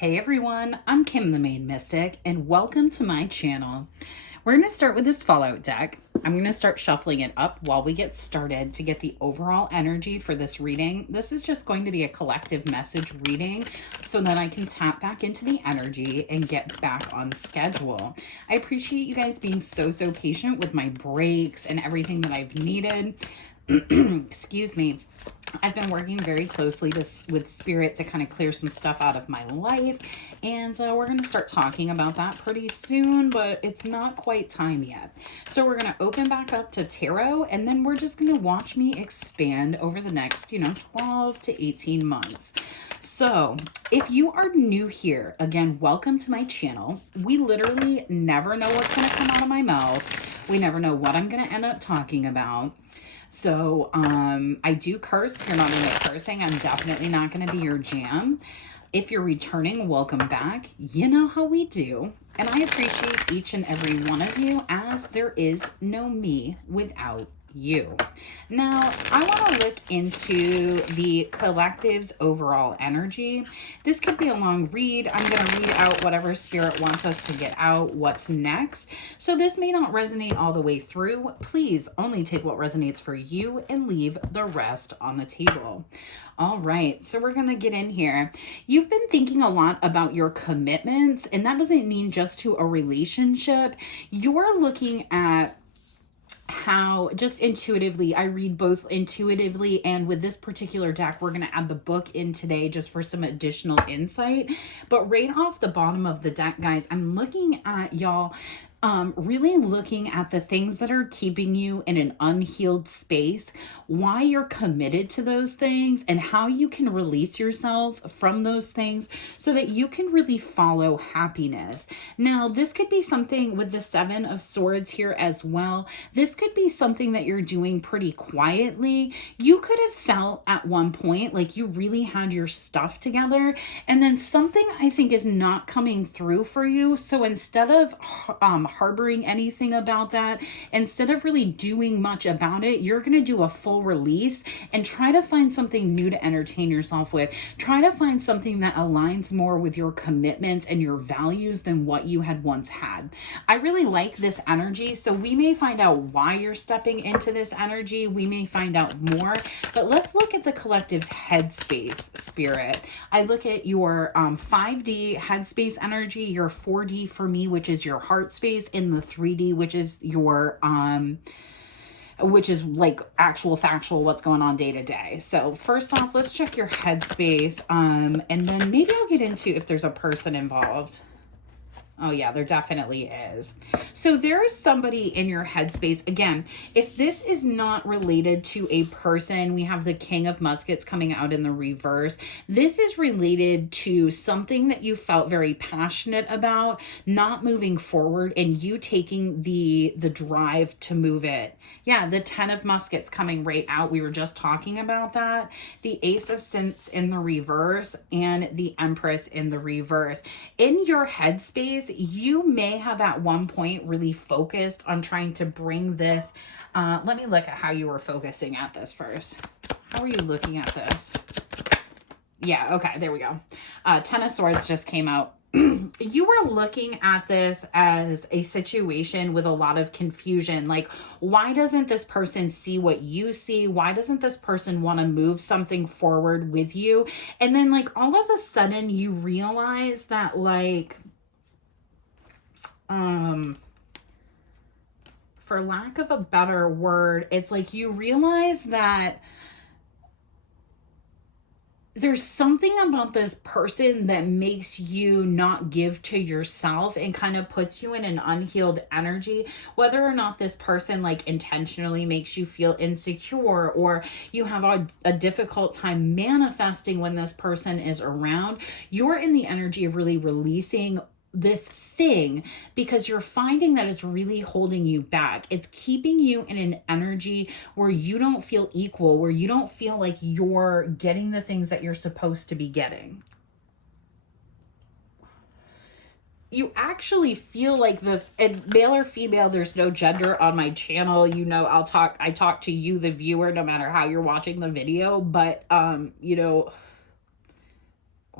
Hey everyone, I'm Kim the Main Mystic, and welcome to my channel. We're going to start with this Fallout deck. I'm going to start shuffling it up while we get started to get the overall energy for this reading. This is just going to be a collective message reading so that I can tap back into the energy and get back on schedule. I appreciate you guys being so patient with my breaks and everything that I've needed. Excuse me. I've been working very closely with Spirit to kind of clear some stuff out of my life, and we're going to start talking about that pretty soon, but it's not quite time yet. So we're going to open back up to tarot, and then we're just going to watch me expand over the next, 12 to 18 months. So if you are new here, again, welcome to my channel. We literally never know what's going to come out of my mouth. We never know what I'm going to end up talking about. So I do curse. If you're not into cursing, I'm definitely not going to be your jam. If you're returning, welcome back. You know how we do. And I appreciate each and every one of you, as there is no me without you. Now, I want to look into the collective's overall energy. This could be a long read. I'm going to read out whatever Spirit wants us to get out, what's next. So this may not resonate all the way through. Please only take what resonates for you and leave the rest on the table. All right, so we're going to get in here. You've been thinking a lot about your commitments, and that doesn't mean just to a relationship. You're looking at how just intuitively, I read both intuitively, and with this particular deck we're going to add the book in today just for some additional insight. But right off the bottom of the deck, guys, I'm looking at y'all really looking at the things that are keeping you in an unhealed space, why you're committed to those things, and how you can release yourself from those things so that you can really follow happiness. Now, this could be something with the Seven of Swords here as well. This could be something that you're doing pretty quietly. You could have felt at one point like you really had your stuff together, and then something I think is not coming through for you. So instead of harboring anything about that, instead of really doing much about it, you're going to do a full release and try to find something new to entertain yourself with. Try to find something that aligns more with your commitments and your values than what you had once had. I really like this energy, so we may find out why you're stepping into this energy. We may find out more, but let's look at the collective's headspace, Spirit. I look at your 5D headspace energy, your 4D for me, which is your heart space, in the 3D, which is your which is like actual factual what's going on day to day. So first off, let's check your headspace, and then maybe I'll get into if there's a person involved. Oh yeah, there definitely is. So there is somebody in your headspace. Again, if this is not related to a person, we have the King of Muskets coming out in the reverse. This is related to something that you felt very passionate about, not moving forward, and you taking the drive to move it. Yeah, the 10 of Muskets coming right out. We were just talking about that. The Ace of Swords in the reverse and the Empress in the reverse. In your headspace, you may have at one point really focused on trying to bring this. Let me look at how you were focusing at this first. How are you looking at this? Yeah, okay, there we go. 10 of Swords just came out. You were looking at this as a situation with a lot of confusion. Like, why doesn't this person see what you see? Why doesn't this person want to move something forward with you? And then, like, all of a sudden you realize that, like, for lack of a better word, it's like you realize that there's something about this person that makes you not give to yourself and kind of puts you in an unhealed energy, whether or not this person like intentionally makes you feel insecure, or you have a difficult time manifesting when this person is around. You're in the energy of really releasing this thing because you're finding that it's really holding you back. It's keeping you in an energy where you don't feel equal, where you don't feel like you're getting the things that you're supposed to be getting. You actually feel like this, and male or female, there's no gender on my channel. I talk to you, the viewer, no matter how you're watching the video, but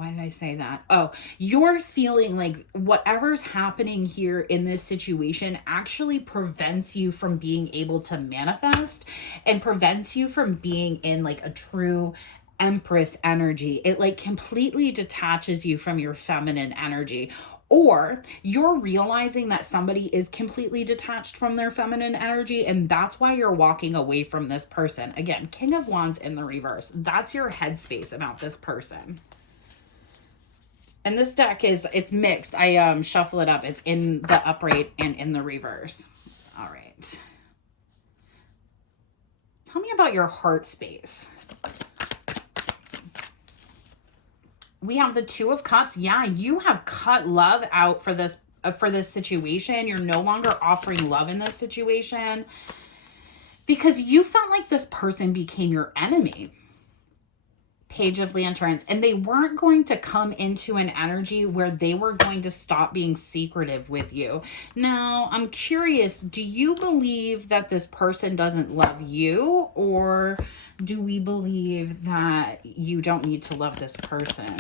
why did I say that? Oh, you're feeling like whatever's happening here in this situation actually prevents you from being able to manifest and prevents you from being in like a true Empress energy. It like completely detaches you from your feminine energy. Or you're realizing that somebody is completely detached from their feminine energy, and that's why you're walking away from this person. Again, King of Wands in the reverse. That's your headspace about this person. And this deck it's mixed. I shuffle it up. It's in the upright and in the reverse. All right. Tell me about your heart space. We have the Two of Cups. Yeah, you have cut love out for this situation. You're no longer offering love in this situation because you felt like this person became your enemy. Page of Lanterns, and they weren't going to come into an energy where they were going to stop being secretive with you. Now, I'm curious, do you believe that this person doesn't love you, or do we believe that you don't need to love this person?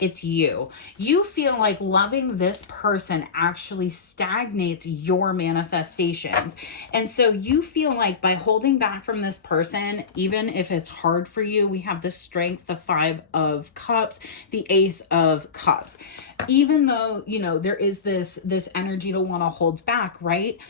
It's you. You feel like loving this person actually stagnates your manifestations. And so you feel like by holding back from this person, even if it's hard for you, we have the Strength, the Five of Cups, the Ace of Cups. Even though, you know, there is this energy to want to hold back, right?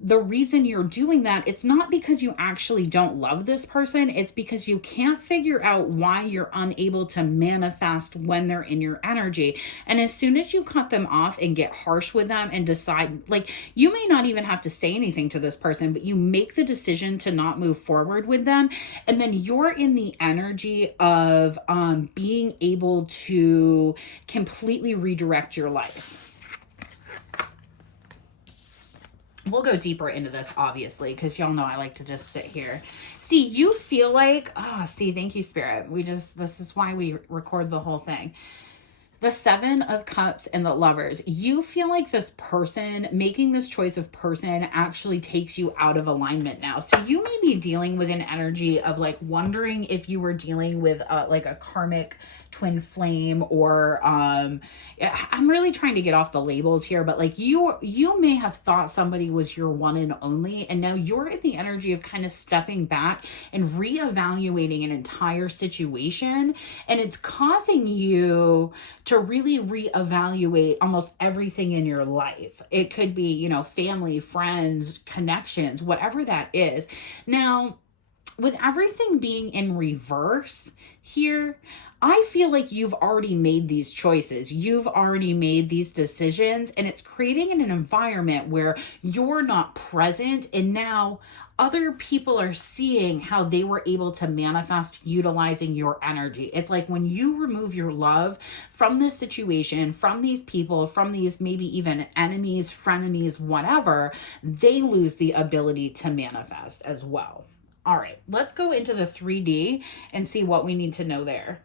The reason you're doing that, it's not because you actually don't love this person. It's because you can't figure out why you're unable to manifest when they're in your energy. And as soon as you cut them off and get harsh with them and decide, like, you may not even have to say anything to this person, but you make the decision to not move forward with them. And then you're in the energy of being able to completely redirect your life. We'll go deeper into this, obviously, because y'all know I like to just sit here. See, you feel like, thank you, Spirit. This is why we record the whole thing. The Seven of Cups and the Lovers. You feel like this person, making this choice of person, actually takes you out of alignment now. So you may be dealing with an energy of like wondering if you were dealing with like a karmic twin flame, or I'm really trying to get off the labels here, but like you may have thought somebody was your one and only, and now you're in the energy of kind of stepping back and reevaluating an entire situation, and it's causing you to really reevaluate almost everything in your life. It could be, you know, family, friends, connections, whatever that is. Now, with everything being in reverse here, I feel like you've already made these choices. You've already made these decisions, and it's creating an environment where you're not present, and now other people are seeing how they were able to manifest utilizing your energy. It's like when you remove your love from this situation, from these people, from these maybe even enemies, frenemies, whatever, they lose the ability to manifest as well. All right, let's go into the 3D and see what we need to know there.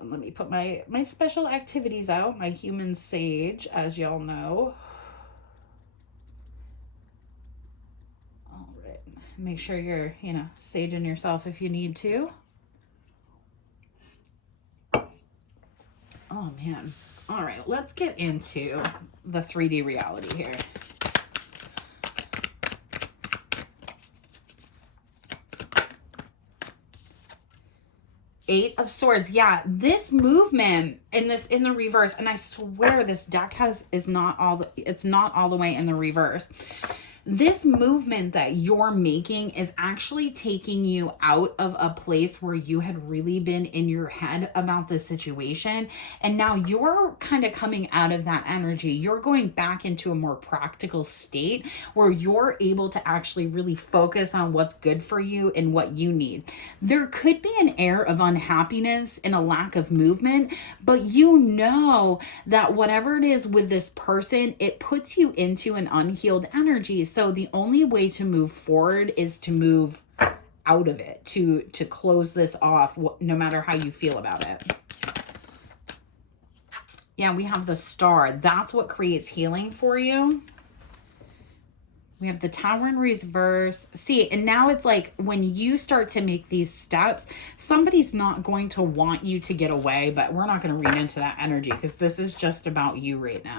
Let me put my special activities out, my human sage, as y'all know. All right, make sure you're, saging yourself if you need to. Oh man. All right, let's get into the 3D reality here. Eight of Swords. Yeah, this movement in the reverse, and I swear this deck it's not all the way in the reverse. This movement that you're making is actually taking you out of a place where you had really been in your head about the situation. And now you're kind of coming out of that energy. You're going back into a more practical state where you're able to actually really focus on what's good for you and what you need. There could be an air of unhappiness and a lack of movement, but you know that whatever it is with this person, it puts you into an unhealed energy. So the only way to move forward is to move out of it, to close this off, no matter how you feel about it. Yeah, we have the Star. That's what creates healing for you. We have the Tower in reverse. See, and now it's like when you start to make these steps, somebody's not going to want you to get away, but we're not going to read into that energy because this is just about you right now.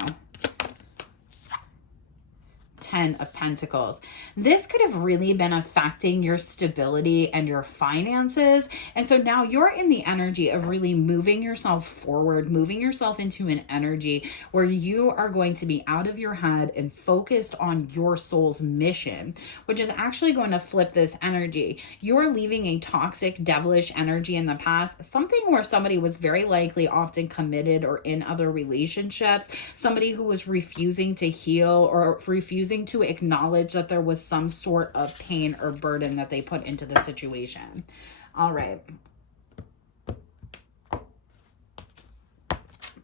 10 of Pentacles. This could have really been affecting your stability and your finances. And so now you're in the energy of really moving yourself forward, moving yourself into an energy where you are going to be out of your head and focused on your soul's mission, which is actually going to flip this energy. You're leaving a toxic, devilish energy in the past, something where somebody was very likely often committed or in other relationships, somebody who was refusing to heal or refusing to acknowledge that there was some sort of pain or burden that they put into the situation. All right.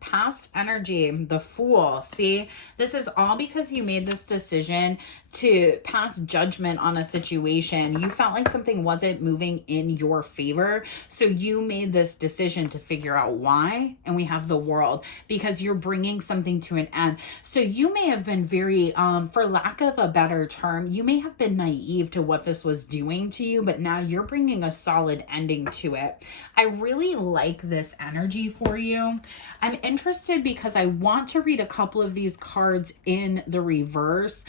Past energy, the Fool. See, this is all because you made this decision to pass judgment on a situation. You felt like something wasn't moving in your favor. So you made this decision to figure out why. And we have the World, because you're bringing something to an end. So you may have been very, for lack of a better term, you may have been naive to what this was doing to you, but now you're bringing a solid ending to it. I really like this energy for you. I'm interested because I want to read a couple of these cards in the reverse,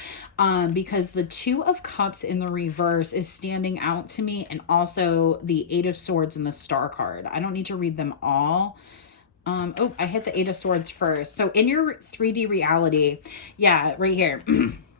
because the Two of Cups in the reverse is standing out to me, and also the Eight of Swords and the Star card. I don't need to read them all. Oh, I hit the Eight of Swords first. So in your 3D reality, yeah, right here.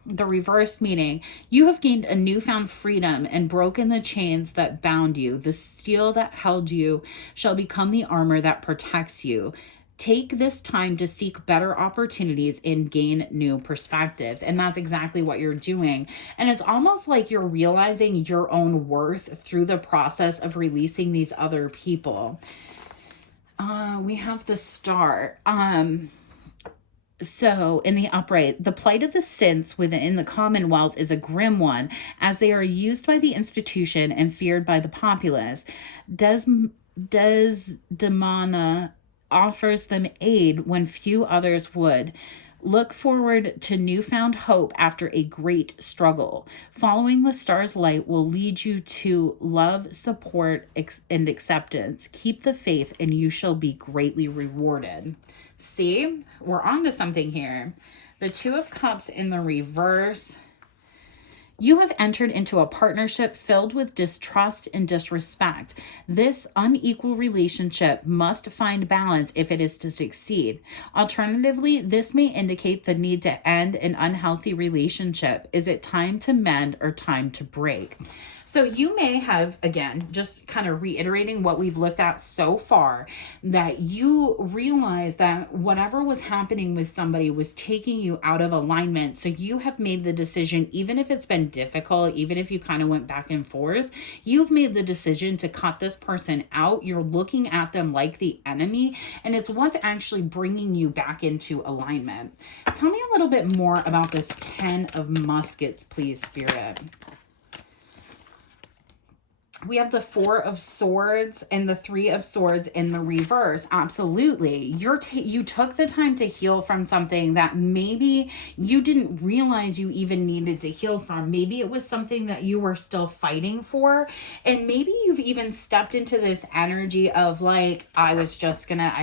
The reverse meaning you have gained a newfound freedom and broken the chains that bound you. The steel that held you shall become the armor that protects you. Take this time to seek better opportunities and gain new perspectives. And that's exactly what you're doing. And it's almost like you're realizing your own worth through the process of releasing these other people. We have the Star. So in the upright, the plight of the synths within the Commonwealth is a grim one, as they are used by the institution and feared by the populace. Desdemona offers them aid when few others would. Look forward to newfound hope after a great struggle. Following the star's light will lead you to love, support, and acceptance. Keep the faith and you shall be greatly rewarded. See, we're on to something here. The Two of Cups in the reverse. You have entered into a partnership filled with distrust and disrespect. This unequal relationship must find balance if it is to succeed. Alternatively, this may indicate the need to end an unhealthy relationship. Is it time to mend or time to break? So you may have, again, just kind of reiterating what we've looked at so far, that you realize that whatever was happening with somebody was taking you out of alignment. So you have made the decision, even if it's been difficult, even if you kind of went back and forth, you've made the decision to cut this person out. You're looking at them like the enemy, and it's what's actually bringing you back into alignment. Tell me a little bit more about this 10 of Muskets, please, Spirit. We have the Four of Swords and the Three of Swords in the reverse. Absolutely. You took the time to heal from something that maybe you didn't realize you even needed to heal from. Maybe it was something that you were still fighting for. And maybe you've even stepped into this energy of like, I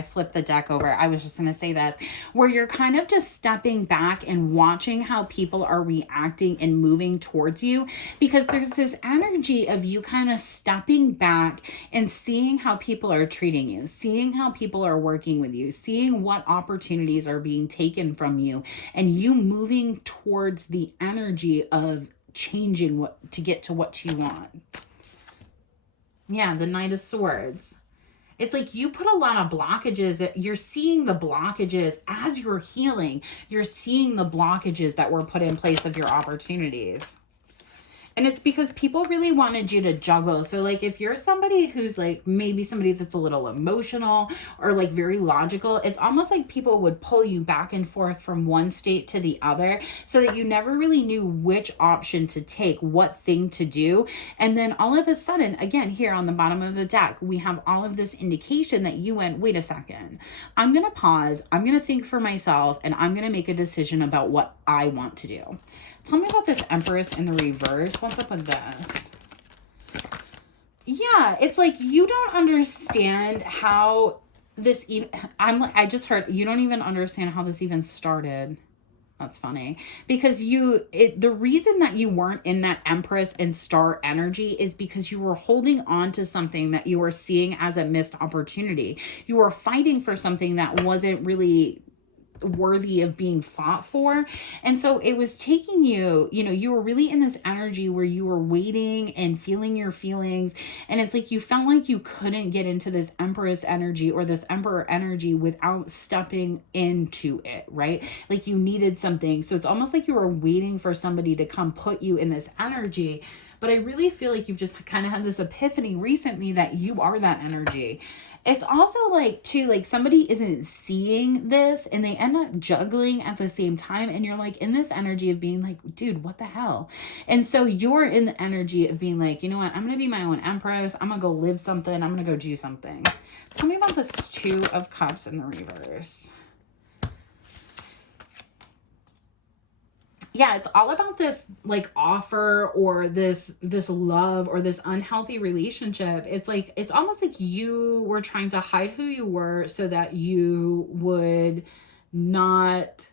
flipped the deck over. I was just going to say this, where you're kind of just stepping back and watching how people are reacting and moving towards you, because there's this energy of you kind of stepping back and seeing how people are treating you, seeing how people are working with you, seeing what opportunities are being taken from you, and you moving towards the energy of changing what to get to what you want. Yeah, the Knight of Swords. It's like you put a lot of blockages that you're seeing the blockages as you're healing. You're seeing the blockages that were put in place of your opportunities. And it's because people really wanted you to juggle. So like if you're somebody who's like maybe somebody that's a little emotional or like very logical, it's almost like people would pull you back and forth from one state to the other so that you never really knew which option to take, what thing to do. And then all of a sudden, again, here on the bottom of the deck, we have all of this indication that you went, wait a second, I'm going to pause. I'm going to think for myself and I'm going to make a decision about what I want to do. Tell me about this Empress in the reverse. What's up with this? Yeah, it's like you don't understand how this even I just heard you don't even understand how this even started. That's funny because the reason that you weren't in that Empress and Star energy is because you were holding on to something that you were seeing as a missed opportunity. You were fighting for something that wasn't really worthy of being fought for. And so it was taking you, you were really in this energy where you were waiting and feeling your feelings. And it's like you felt like you couldn't get into this Empress energy or this Emperor energy without stepping into it, right? Like you needed something. So it's almost like you were waiting for somebody to come put you in this energy. But I really feel like you've just kind of had this epiphany recently that you are that energy. It's also like, too, like somebody isn't seeing this and they end up juggling at the same time. And you're like in this energy of being like, dude, what the hell? And so you're in the energy of being like, you know what? I'm going to be my own Empress. I'm going to go live something. I'm going to go do something. Tell me about this Two of Cups in the reverse. Yeah, it's all about this like offer or this love or this unhealthy relationship. It's like it's almost like you were trying to hide who you were so that you would not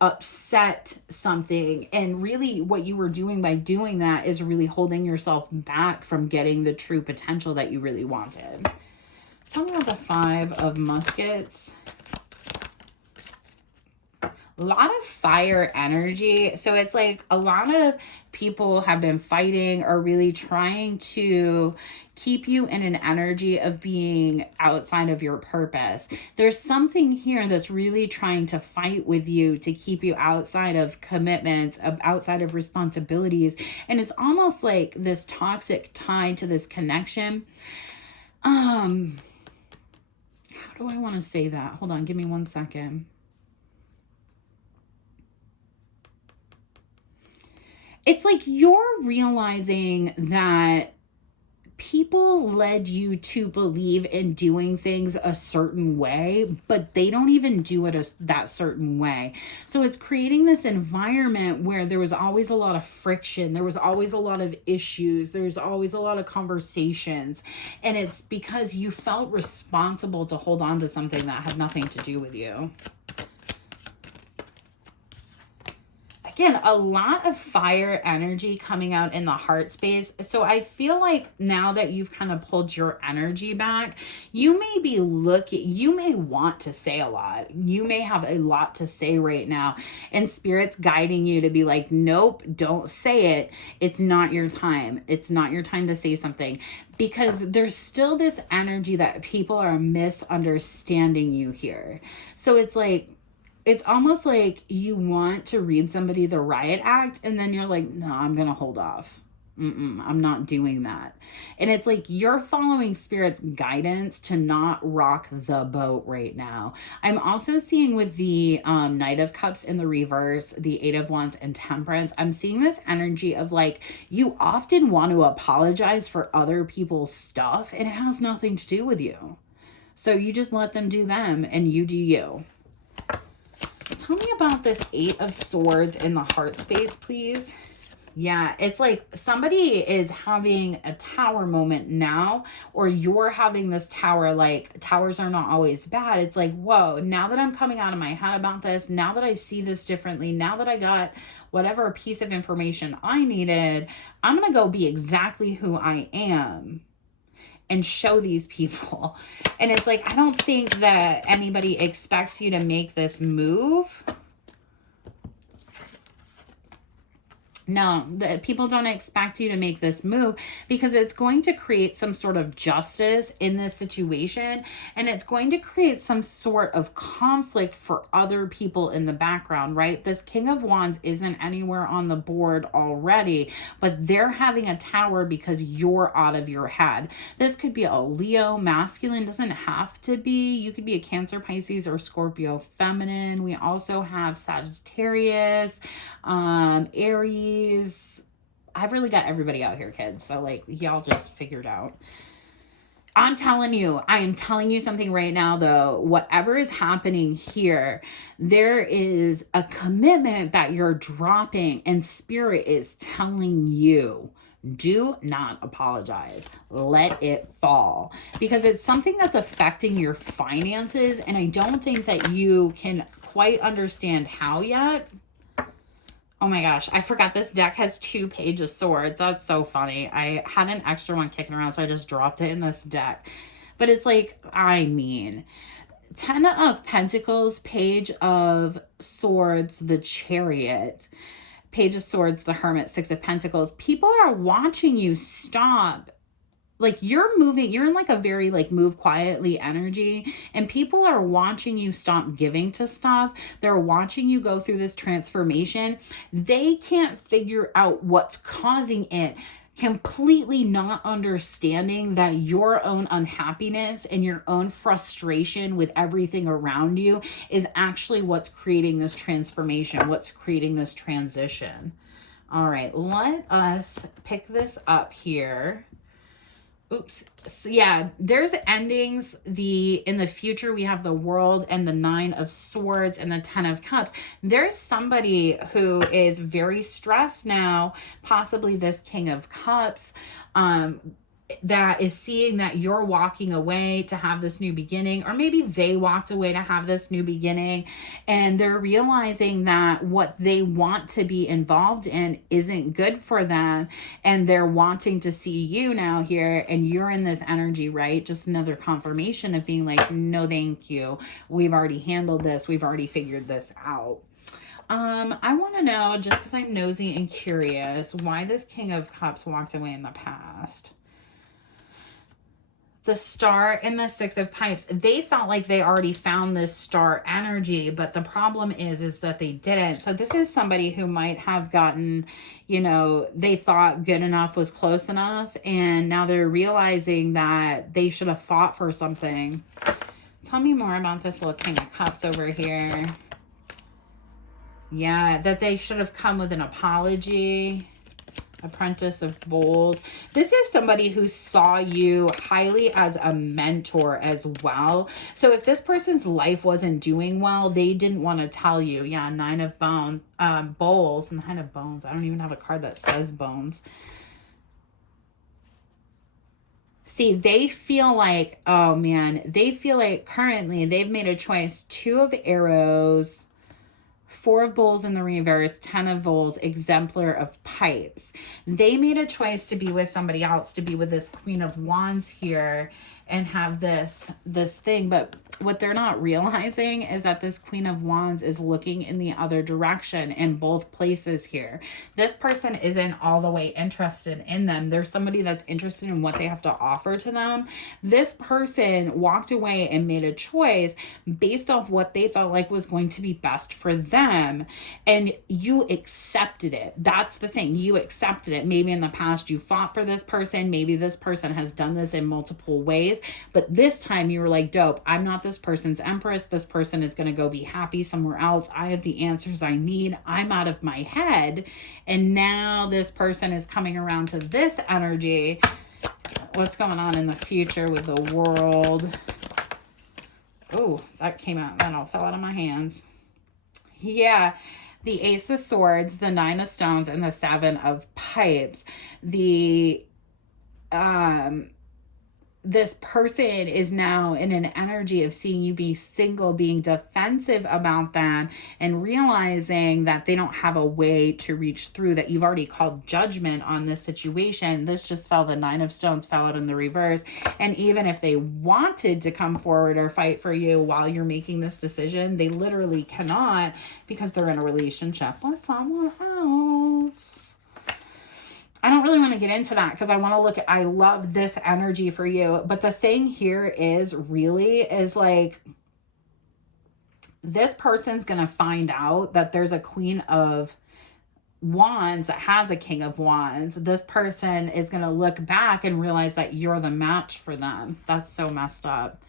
upset something. And really what you were doing by doing that is really holding yourself back from getting the true potential that you really wanted. Tell me about the Five of Muskets. A lot of fire energy. So it's like a lot of people have been fighting or really trying to keep you in an energy of being outside of your purpose. There's something here that's really trying to fight with you to keep you outside of commitments, outside of responsibilities. And it's almost like this toxic tie to this connection. How do I want to say that? Hold on, give me 1 second. It's like you're realizing that people led you to believe in doing things a certain way, but they don't even do it that certain way. So it's creating this environment where there was always a lot of friction. There was always a lot of issues. There's always a lot of conversations. And it's because you felt responsible to hold on to something that had nothing to do with you. Again, a lot of fire energy coming out in the heart space. So I feel like now that you've kind of pulled your energy back, you may want to say a lot. You may have a lot to say right now. And Spirit's guiding you to be like, nope, don't say it. It's not your time. It's not your time to say something. Because there's still this energy that people are misunderstanding you here. So it's like, it's almost like you want to read somebody the riot act and then you're like, no, I'm going to hold off. I'm not doing that. And it's like you're following Spirit's guidance to not rock the boat right now. I'm also seeing with the Knight of Cups in the reverse, the Eight of Wands and Temperance, I'm seeing this energy of like you often want to apologize for other people's stuff and it has nothing to do with you. So you just let them do them and you do you. Tell me about this Eight of Swords in the heart space, please. Yeah, it's like somebody is having a tower moment now, or you're having this tower, like towers are not always bad. It's like, whoa, now that I'm coming out of my head about this, now that I see this differently, now that I got whatever piece of information I needed, I'm going to go be exactly who I am and show these people. And it's like, I don't think that anybody expects you to make this move. No, people don't expect you to make this move because it's going to create some sort of justice in this situation. And it's going to create some sort of conflict for other people in the background, right? This King of Wands isn't anywhere on the board already, but they're having a tower because you're out of your head. This could be a Leo masculine, doesn't have to be. You could be a Cancer, Pisces, or Scorpio feminine. We also have Sagittarius, Aries. I've really got everybody out here, kids. So like y'all just figured out. I'm telling you, I am telling you something right now, though. Whatever is happening here, there is a commitment that you're dropping, and Spirit is telling you, do not apologize. Let it fall. Because it's something that's affecting your finances, and I don't think that you can quite understand how yet. Oh my gosh, I forgot this deck has 2 Page of Swords. That's so funny. I had an extra one kicking around, so I just dropped it in this deck. But it's like, I mean, 10 of Pentacles, Page of Swords, the Chariot, Page of Swords, the Hermit, 6 of Pentacles. People are watching you stop. Like, you're moving, you're in like a very like move quietly energy, and people are watching you stop giving to stuff. They're watching you go through this transformation. They can't figure out what's causing it, completely not understanding that your own unhappiness and your own frustration with everything around you is actually what's creating this transformation, what's creating this transition. All right, let us pick this up here. Oops. So yeah, there's endings. In the future, we have the World and the 9 of Swords and the 10 of Cups. There's somebody who is very stressed now, possibly this King of Cups, that is seeing that you're walking away to have this new beginning, or maybe they walked away to have this new beginning, and they're realizing that what they want to be involved in isn't good for them, and they're wanting to see you now here, and you're in this energy, right? Just another confirmation of being like, no thank you, we've already handled this, we've already figured this out. I want to know, just because I'm nosy and curious, why this King of Cups walked away in the past. The Star and the 6 of Pipes, they felt like they already found this star energy, but the problem is that they didn't. So this is somebody who might have gotten, they thought good enough was close enough, and now they're realizing that they should have fought for something. Tell me more about this little King of Cups over here. Yeah, that they should have come with an apology. Apprentice of Bowls. This is somebody who saw you highly as a mentor as well. So if this person's life wasn't doing well, they didn't want to tell you. Yeah, 9 of Bowls, 9 of Bones. I don't even have a card that says bones. See, they feel like, oh man, they feel like currently they've made a choice. 2 of Arrows, 4 of Bowls in the reverse, 10 of Bowls, Exemplar of Pipes. They made a choice to be with somebody else, to be with this Queen of Wands here and have this thing. But what they're not realizing is that this Queen of Wands is looking in the other direction in both places here. This person isn't all the way interested in them. There's somebody that's interested in what they have to offer to them. This person walked away and made a choice based off what they felt like was going to be best for them. And you accepted it. That's the thing. You accepted it. Maybe in the past you fought for this person. Maybe this person has done this in multiple ways. But this time you were like, dope, I'm not this person's empress. This person is going to go be happy somewhere else. I have the answers I need. I'm out of my head. And now this person is coming around to this energy. What's going on in the future with the World? Oh, that came out. That all fell out of my hands. Yeah. The Ace of Swords, the 9 of Stones, and the 7 of Pipes. This person is now in an energy of seeing you be single, being defensive about them, and realizing that they don't have a way to reach through, that you've already called judgment on this situation. This just fell, the 9 of Stones fell out in the reverse. And even if they wanted to come forward or fight for you while you're making this decision, they literally cannot, because they're in a relationship with someone else. I don't really want to get into that because I want to look at, I love this energy for you. But the thing here is like, this person's going to find out that there's a Queen of Wands that has a King of Wands. This person is going to look back and realize that you're the match for them. That's so messed up.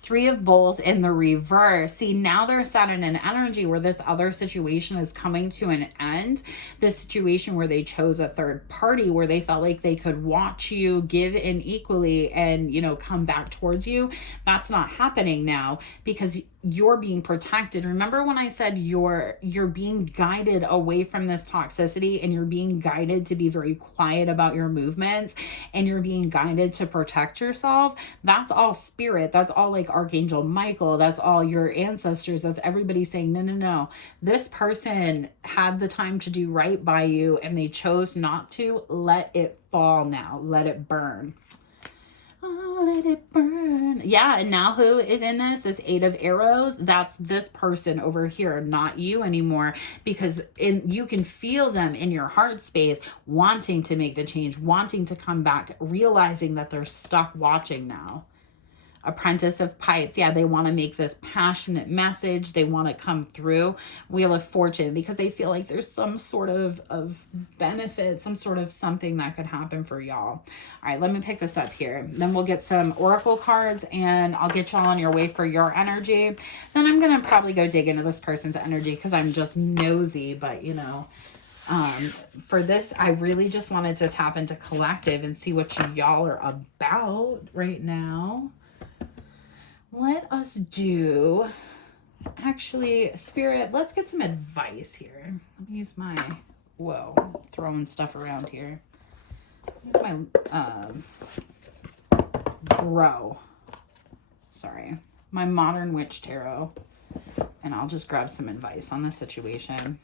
Three of Bowls in the reverse. See, now they're set in an energy where this other situation is coming to an end. This situation where they chose a third party, where they felt like they could watch you give in equally and, you know, come back towards you. That's not happening now because you're being protected. Remember when I said you're being guided away from this toxicity, and you're being guided to be very quiet about your movements, and you're being guided to protect yourself? That's all spirit. That's all like Archangel Michael. That's all your ancestors. That's everybody saying, no, no, no. This person had the time to do right by you and they chose not to. Let it fall now. Let it burn. Oh, let it burn. Yeah, and now who is in this? This Eight of Arrows. That's this person over here, not you anymore, because you can feel them in your heart space wanting to make the change, wanting to come back, realizing that they're stuck watching now. Apprentice of Pipes. Yeah, they want to make this passionate message. They want to come through. Wheel of Fortune, because they feel like there's some sort of benefit, some sort of something that could happen for y'all. All right, let me pick this up here. Then we'll get some oracle cards and I'll get y'all on your way for your energy. Then I'm going to probably go dig into this person's energy because I'm just nosy, but you know, for this, I really just wanted to tap into collective and see what y'all are about right now. Let us do, actually, Spirit, let's get some advice here. Let me use my, whoa, throwing stuff around here. Use my, my Modern Witch Tarot, and I'll just grab some advice on the situation.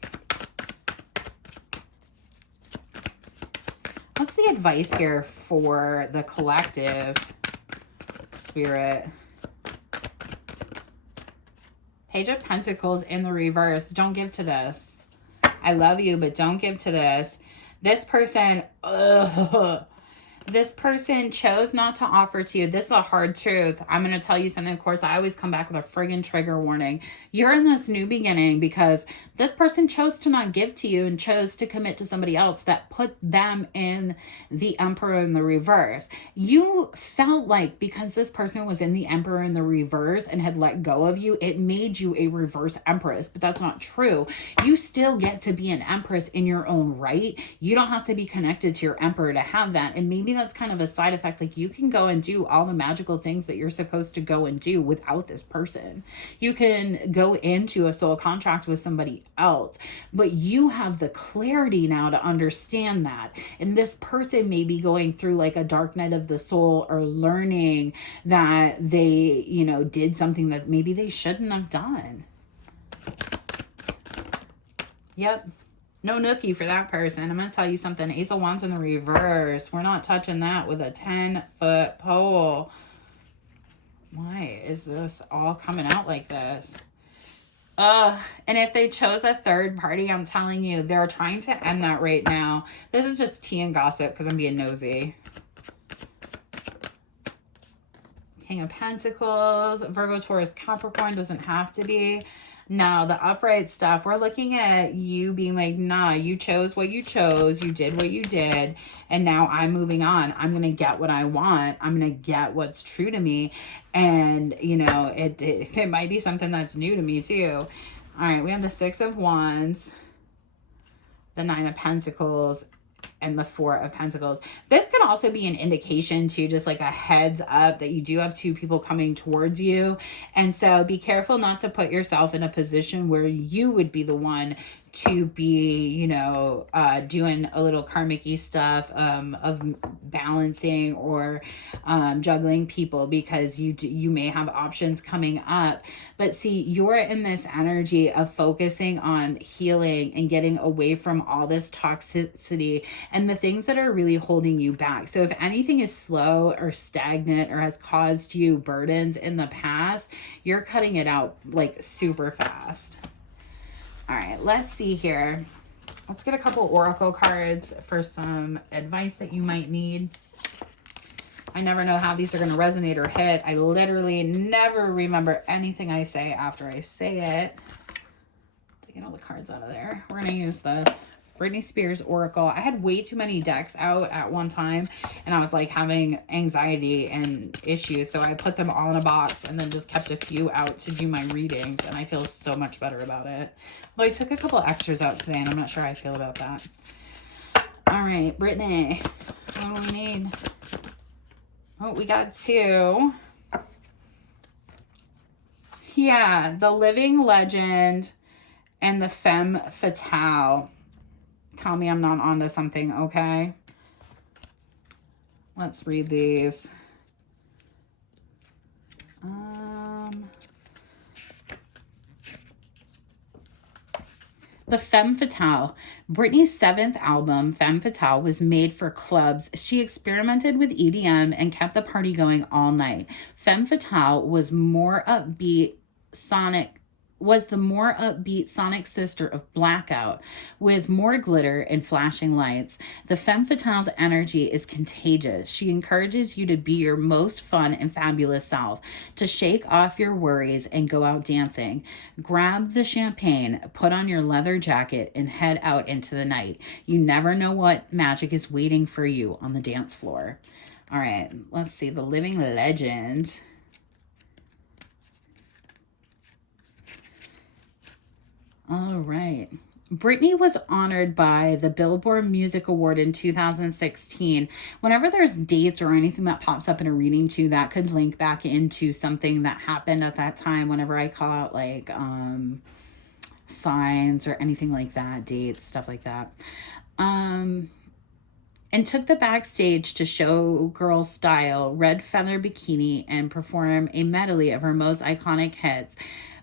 What's the advice here for the collective, Spirit? Page of Pentacles in the reverse. Don't give to this. I love you, but don't give to this. This person, this person chose not to offer to you. This is a hard truth. I'm going to tell you something. Of course, I always come back with a friggin' trigger warning. You're in this new beginning because this person chose to not give to you and chose to commit to somebody else that put them in the Emperor in the reverse. You felt like because this person was in the Emperor in the reverse and had let go of you, it made you a reverse Empress, but that's not true. You still get to be an Empress in your own right. You don't have to be connected to your Emperor to have that. And maybe that's kind of a side effect. Like you can go and do all the magical things that you're supposed to go and do without this person. You can go into a soul contract with somebody else, but you have the clarity now to understand that. And this person may be going through like a dark night of the soul or learning that they, you know, did something that maybe they shouldn't have done. Yep. No nookie for that person. I'm going to tell you something. Ace of Wands in the reverse. We're not touching that with a 10-foot pole. Why is this all coming out like this? And if they chose a third party, I'm telling you, they're trying to end that right now. This is just tea and gossip because I'm being nosy. King of Pentacles. Virgo, Taurus, Capricorn. Doesn't have to be. Now, the upright stuff, we're looking at you being like, nah, you chose what you chose. You did what you did. And now I'm moving on. I'm going to get what I want. I'm going to get what's true to me. And, you know, it might be something that's new to me too. All right, we have the Six of Wands, the Nine of Pentacles, and the Four of Pentacles. This could also be an indication to just like a heads up that you do have two people coming towards you. And so be careful not to put yourself in a position where you would be the one to be, you know, doing a little karmic-y stuff of balancing or juggling people, because you may have options coming up. But see, you're in this energy of focusing on healing and getting away from all this toxicity and the things that are really holding you back. So if anything is slow or stagnant or has caused you burdens in the past, you're cutting it out like super fast. All right, let's see here. Let's get a couple oracle cards for some advice that you might need. I never know how these are going to resonate or hit. I literally never remember anything I say after I say it. Taking all the cards out of there. We're going to use this. Britney Spears Oracle. I had way too many decks out at one time, and I was like having anxiety and issues, so I put them all in a box and then just kept a few out to do my readings, and I feel so much better about it. Well, I took a couple extras out today, and I'm not sure how I feel about that. All right, Brittany, what do we need? Oh, we got 2. Yeah, the Living Legend and the Femme Fatale. Tell me I'm not onto something, okay? Let's read these. The Femme Fatale. Britney's 7th album, Femme Fatale, was made for clubs. She experimented with EDM and kept the party going all night. Femme Fatale was the more upbeat sonic sister of Blackout, with more glitter and flashing lights. The Femme Fatale's energy is contagious. She encourages you to be your most fun and fabulous self, to shake off your worries and go out dancing. Grab the champagne, put on your leather jacket, and head out into the night. You never know what magic is waiting for you on the dance floor. All right, let's see. The Living Legend. All right. Britney was honored by the Billboard Music Award in 2016. Whenever there's dates or anything that pops up in a reading too, that could link back into something that happened at that time. Whenever I call out like signs or anything like that, dates, stuff like that. And took the backstage to show girl style, red feather bikini, and perform a medley of her most iconic hits,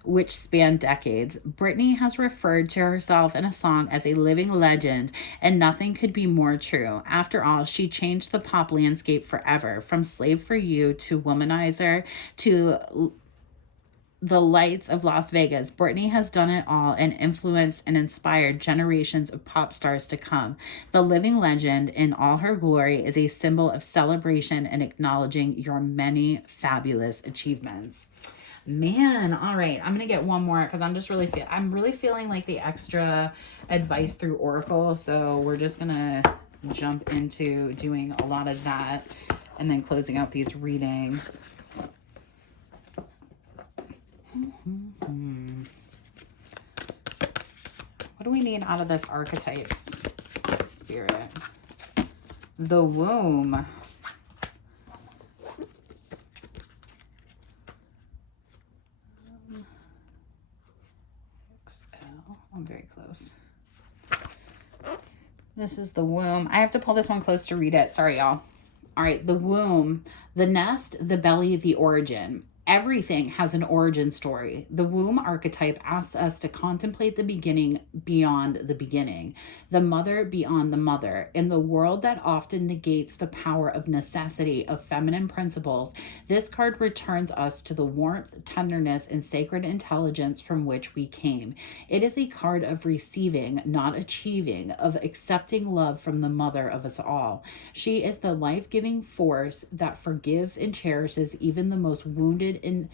which span decades. Britney has referred to herself in a song as a living legend, and nothing could be more true. After all, she changed the pop landscape forever, from Slave for You to Womanizer to The Lights of Las Vegas. Britney has done it all and influenced and inspired generations of pop stars to come. The Living Legend in all her glory is a symbol of celebration and acknowledging your many fabulous achievements. Man, all right. I'm gonna get one more because I'm really feeling like the extra advice through Oracle. So we're just gonna jump into doing a lot of that and then closing out these readings. What do we need out of this archetypes? Spirit. The womb. I'm very close. This is the womb. I have to pull this one close to read it. Sorry, y'all. All right, the womb, the nest, the belly, the origin. Everything has an origin story. The womb archetype asks us to contemplate the beginning beyond the beginning, the mother beyond the mother. In the world that often negates the power of necessity of feminine principles, this card returns us to the warmth, tenderness, and sacred intelligence from which we came. It is a card of receiving, not achieving, of accepting love from the mother of us all. She is the life-giving force that forgives and cherishes even the most wounded and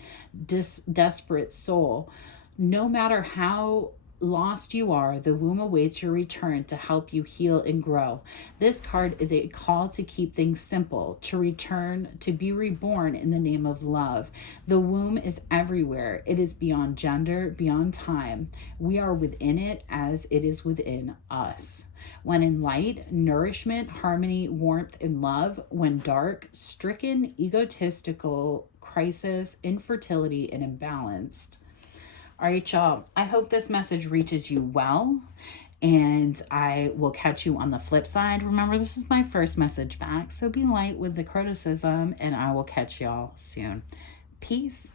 desperate soul. No matter how lost you are, the womb awaits your return to help you heal and grow. This card is a call to keep things simple, to return, to be reborn in the name of love. The womb is everywhere. It is beyond gender, beyond time. We are within it as it is within us. When in light, nourishment, harmony, warmth, and love. When dark, stricken, egotistical, crisis, infertility, and imbalanced. All right, y'all. I hope this message reaches you well, and I will catch you on the flip side. Remember, this is my first message back, so be light with the criticism, and I will catch y'all soon. Peace.